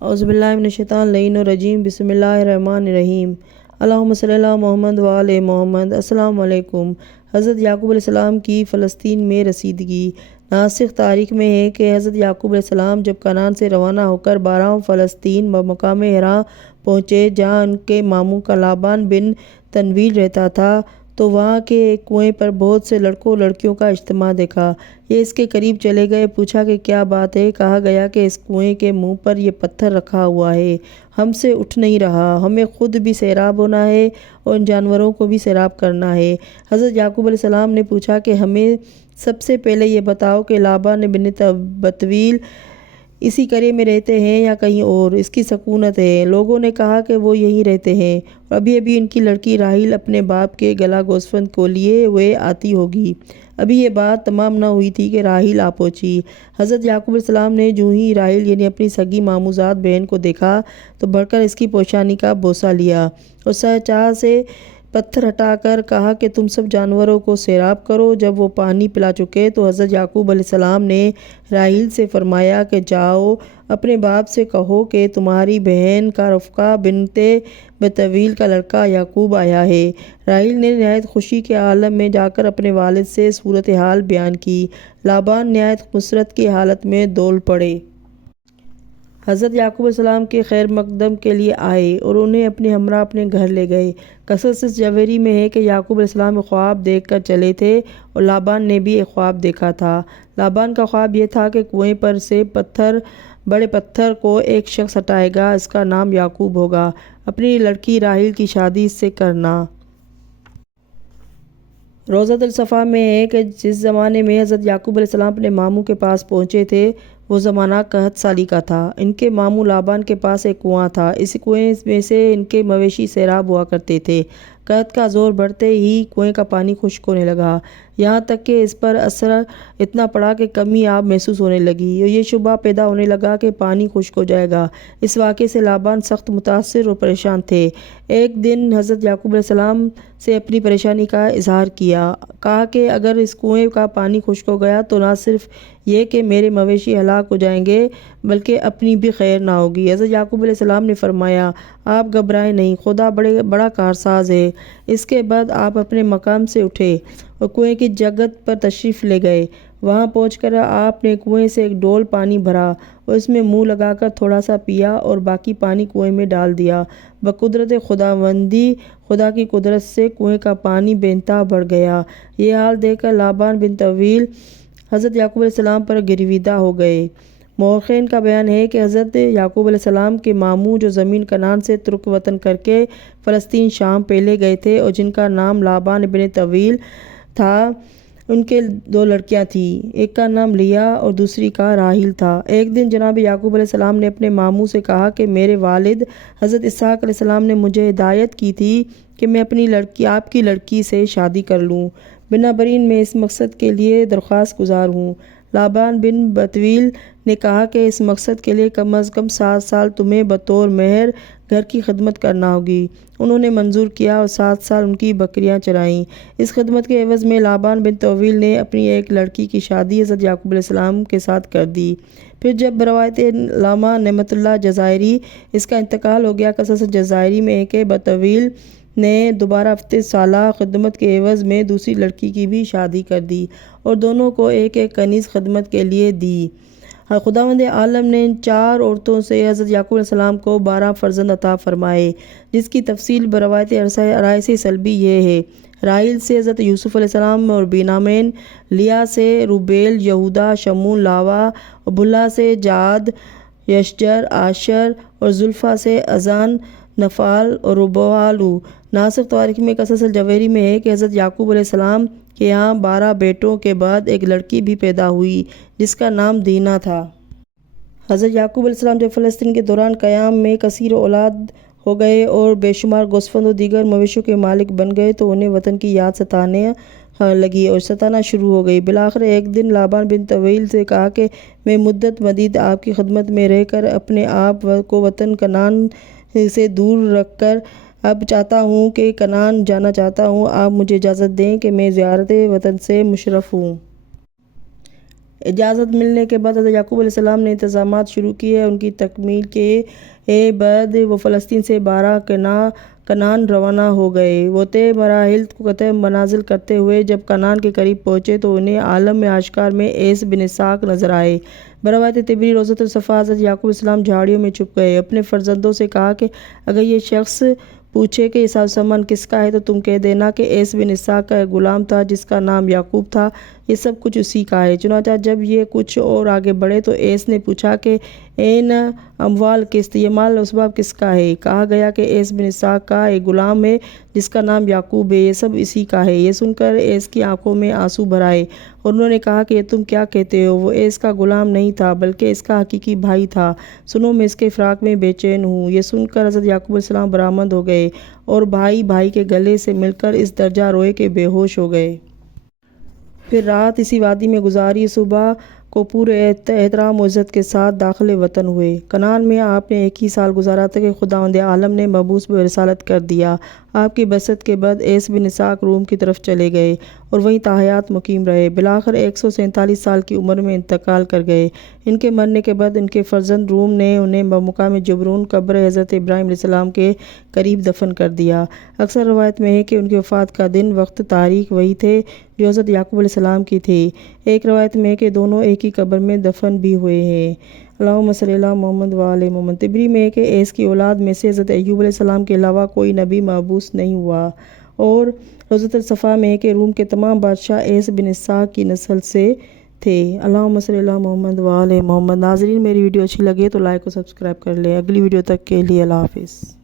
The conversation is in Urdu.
اعوذ باللہ من الشیطان اللعین الرجیم بسم اللہ الرحمن الرحیم اللہم صلی اللہ محمد وآل محمد۔ السلام علیکم۔ حضرت یعقوب علیہ السلام کی فلسطین میں رسیدگی۔ ناسخ تاریخ میں ہے کہ حضرت یعقوب علیہ السلام جب کنعان سے روانہ ہو کر 12 فلسطین مقام حرا پہنچے، جہاں ان کے ماموں کا لابان بن تنویل رہتا تھا، تو وہاں کے ایک کنویں پر بہت سے لڑکوں لڑکیوں کا اجتماع دیکھا۔ یہ اس کے قریب چلے گئے، پوچھا کہ کیا بات ہے؟ کہا گیا کہ اس کنویں کے منہ پر یہ پتھر رکھا ہوا ہے، ہم سے اٹھ نہیں رہا، ہمیں خود بھی سیراب ہونا ہے اور ان جانوروں کو بھی سیراب کرنا ہے۔ حضرت یعقوب علیہ السلام نے پوچھا کہ ہمیں سب سے پہلے یہ بتاؤ کہ لابان بن بتویل اسی قرے میں رہتے ہیں یا کہیں اور؟ اس کی سکونت ہے۔ لوگوں نے کہا کہ وہ یہیں رہتے ہیں، اور ابھی ابھی ان کی لڑکی راحیل اپنے باپ کے گلا گوسفند کو لیے ہوئے آتی ہوگی۔ ابھی یہ بات تمام نہ ہوئی تھی کہ راحیل آ پہنچی۔ حضرت یعقوب علیہ السلام نے جو ہی راحیل یعنی اپنی سگی ماموزاد بہن کو دیکھا تو بڑھ کر اس کی پوشانی کا بوسہ لیا اور چاہ سے پتھر ہٹا کر کہا کہ تم سب جانوروں کو سیراب کرو۔ جب وہ پانی پلا چکے تو حضرت یعقوب علیہ السلام نے راحیل سے فرمایا کہ جاؤ، اپنے باپ سے کہو کہ تمہاری بہن کا رفقہ بنت بتویل کا لڑکا یعقوب آیا ہے۔ راحیل نے نہایت خوشی کے عالم میں جا کر اپنے والد سے صورتحال بیان کی۔ لابان نہایت مسرت کی حالت میں دول پڑے۔ حضرت یعقوب علیہ السلام کے خیر مقدم کے لیے آئے اور انہیں اپنے ہمراہ اپنے گھر لے گئے۔ قصص جویری میں ہے کہ یعقوب علیہ السلام ایک خواب دیکھ کر چلے تھے اور لابان نے بھی ایک خواب دیکھا تھا۔ لابان کا خواب یہ تھا کہ کنویں پر سے بڑے پتھر کو ایک شخص ہٹائے گا، اس کا نام یعقوب ہوگا، اپنی لڑکی راحیل کی شادی اس سے کرنا۔ روضۃ الصفا میں ہے کہ جس زمانے میں حضرت یعقوب علیہ السلام اپنے ماموں کے پاس پہنچے تھے وہ زمانہ قحط سالی کا تھا۔ ان کے ماموں لابان کے پاس ایک کنواں تھا، اس کنویں میں سے ان کے مویشی سیراب ہوا کرتے تھے۔ قحط کا زور بڑھتے ہی کنویں کا پانی خشک ہونے لگا، یہاں تک کہ اس پر اثر اتنا پڑا کہ کمی آب محسوس ہونے لگی اور یہ شبہ پیدا ہونے لگا کہ پانی خشک ہو جائے گا۔ اس واقعے سے لابان سخت متاثر اور پریشان تھے۔ ایک دن حضرت یعقوب علیہ السلام سے اپنی پریشانی کا اظہار کیا، کہا کہ اگر اس کنویں کا پانی خشک ہو گیا تو نہ صرف یہ کہ میرے مویشی ہلاک ہو جائیں گے بلکہ اپنی بھی خیر نہ ہوگی۔ حضرت یعقوب علیہ السلام نے فرمایا، آپ گھبرائیں نہیں، خدا بڑا کارساز ہے۔ اس کے بعد آپ اپنے مقام سے اٹھے اور کنویں کی جگت پر تشریف لے گئے۔ وہاں پہنچ کر آپ نے کنویں سے ایک ڈول پانی بھرا اور اس میں منہ لگا کر تھوڑا سا پیا اور باقی پانی کنویں میں ڈال دیا۔ بقدرت خداوندی، خدا کی قدرت سے کنویں کا پانی بے انتہا بڑھ گیا۔ یہ حال دیکھ کر لابان بن طویل حضرت یعقوب علیہ السلام پر گرویدہ ہو گئے۔ مورخین کا بیان ہے کہ حضرت یعقوب علیہ السلام کے ماموں جو زمین کنعان سے ترک وطن کر کے فلسطین شام پہلے گئے تھے اور جن کا نام لابان بن طویل تھا، ان کے 2 لڑکیاں تھیں، ایک کا نام لیا اور دوسری کا راحیل تھا۔ ایک دن جناب یعقوب علیہ السلام نے اپنے ماموں سے کہا کہ میرے والد حضرت اسحاق علیہ السلام نے مجھے ہدایت کی تھی کہ میں اپنی آپ کی لڑکی سے شادی کر لوں، بنابراین میں اس مقصد کے لیے درخواست گزار ہوں۔ لابان بن بتویل نے کہا کہ اس مقصد کے لیے کم از کم 7 سال تمہیں بطور مہر گھر کی خدمت کرنا ہوگی۔ انہوں نے منظور کیا اور 7 سال ان کی بکریاں چرائیں۔ اس خدمت کے عوض میں لابان بن طویل نے اپنی ایک لڑکی کی شادی حضرت یعقوب علیہ السلام کے ساتھ کر دی۔ پھر جب بروایت علامہ نعمت اللہ جزائری اس کا انتقال ہو گیا، قصص جزائری میں ہے کہ بتویل نے دوبارہ 7 سالہ خدمت کے عوض میں دوسری لڑکی کی بھی شادی کر دی اور دونوں کو ایک ایک کنیز خدمت کے لیے دی۔ خداوند عالم نے ان 4 عورتوں سے حضرت یعقوب علیہ السلام کو 12 فرزند عطا فرمائے، جس کی تفصیل بروایت عرائض سلبی یہ ہے: راحیل سے حضرت یوسف علیہ السلام اور بنیامین، لیا سے روبیل، یہودا، شمون، لاوا اور بلہا سے جعد، یشجر، آشر اور زلفا سے اذان، نفال اور ربوالو۔ ناسخ تاریخ میں قصص الجویری میں ہے کہ حضرت یعقوب علیہ السلام کے یہاں 12 بیٹوں کے بعد ایک لڑکی بھی پیدا ہوئی جس کا نام دینہ تھا۔ حضرت یعقوب علیہ السلام جب فلسطین کے دوران قیام میں کثیر اولاد ہو گئے اور بے شمار گوسفند و دیگر مویشیوں کے مالک بن گئے تو انہیں وطن کی یاد ستانے لگی اور ستانا شروع ہو گئی۔ بالآخر ایک دن لابان بن طویل سے کہا کہ میں مدت مدید آپ کی خدمت میں رہ کر اپنے آپ کو وطن کنعان سے دور رکھ کر اب چاہتا ہوں کہ کنعان جانا چاہتا ہوں، آپ مجھے اجازت دیں کہ میں زیارت وطن سے مشرف ہوں۔ اجازت ملنے کے بعد حضرت یعقوب علیہ السلام نے انتظامات شروع کیے۔ ان کی تکمیل کے بعد وہ فلسطین سے بارہ کنعان روانہ ہو گئے۔ وہ طے مراحل کو قطع منازل کرتے ہوئے جب کنعان کے قریب پہنچے تو انہیں عالم اشکار میں عیس بن اسحاق نظر آئے۔ بروایت طبری روضۃ الصفا حضرت یعقوب علیہ السلام جھاڑیوں میں چھپ گئے۔ اپنے فرزندوں سے کہا کہ اگر یہ شخص پوچھے کہ یہ سامان کس کا ہے تو تم کہہ دینا کہ عیس بن اسحاق کا ایک غلام تھا جس کا نام یعقوب تھا، یہ سب کچھ اسی کا ہے۔ چنانچہ جب یہ کچھ اور آگے بڑھے تو عیس نے پوچھا کہ این اموال قسط، یہ مال و اسباب کس کا ہے؟ کہا گیا کہ عیس بن اسحاق کا ایک غلام ہے جس کا نام یعقوب ہے، یہ سب اسی کا ہے۔ یہ سن کر عیس کی آنکھوں میں آنسو بھر آئے اور انہوں نے کہا کہ یہ تم کیا کہتے ہو؟ وہ عیس کا غلام نہیں تھا بلکہ اس کا حقیقی بھائی تھا۔ سنو، میں اس کے فراق میں بے چین ہوں۔ یہ سن کر حضرت یعقوب علیہ السلام برآمد ہو گئے اور بھائی کے گلے سے مل کر اس درجہ روئے کہ بے ہوش ہو گئے۔ پھر رات اسی وادی میں گزاری۔ صبح کو پورے احترام و عزت کے ساتھ داخل وطن ہوئے۔ کنعان میں آپ نے ایک ہی سال گزارا تھا کہ خداوند عالم نے مبعوث برسالت کر دیا۔ آپ کی بعثت کے بعد عیس بن اسحاق روم کی طرف چلے گئے اور وہیں تاحیات مقیم رہے۔ بالآخر 147 سال کی عمر میں انتقال کر گئے۔ ان کے مرنے کے بعد ان کے فرزند روم نے انہیں بمقام جبرون قبر حضرت ابراہیم علیہ السلام کے قریب دفن کر دیا۔ اکثر روایت میں ہے کہ ان کی وفات کا دن، وقت، تاریخ وہی تھے جو حضرت یعقوب علیہ السلام کی تھی۔ ایک روایت میں ہے کہ دونوں ایک ہی قبر میں دفن بھی ہوئے ہیں۔ اللہم صلی علی محمد و آل محمد۔ طبری میں ہے کہ عیس کی اولاد میں سے حضرت ایوب علیہ السلام کے علاوہ کوئی نبی مبعوث نہیں ہوا، اور روضۃ الصفا میں ہے کہ روم کے تمام بادشاہ عیس بن اسحاق کی نسل سے تھے۔ اللہم صلی علی محمد و آل محمد۔ ناظرین، میری ویڈیو اچھی لگے تو لائک و سبسکرائب کر لیں۔ اگلی ویڈیو تک کے لیے اللہ حافظ۔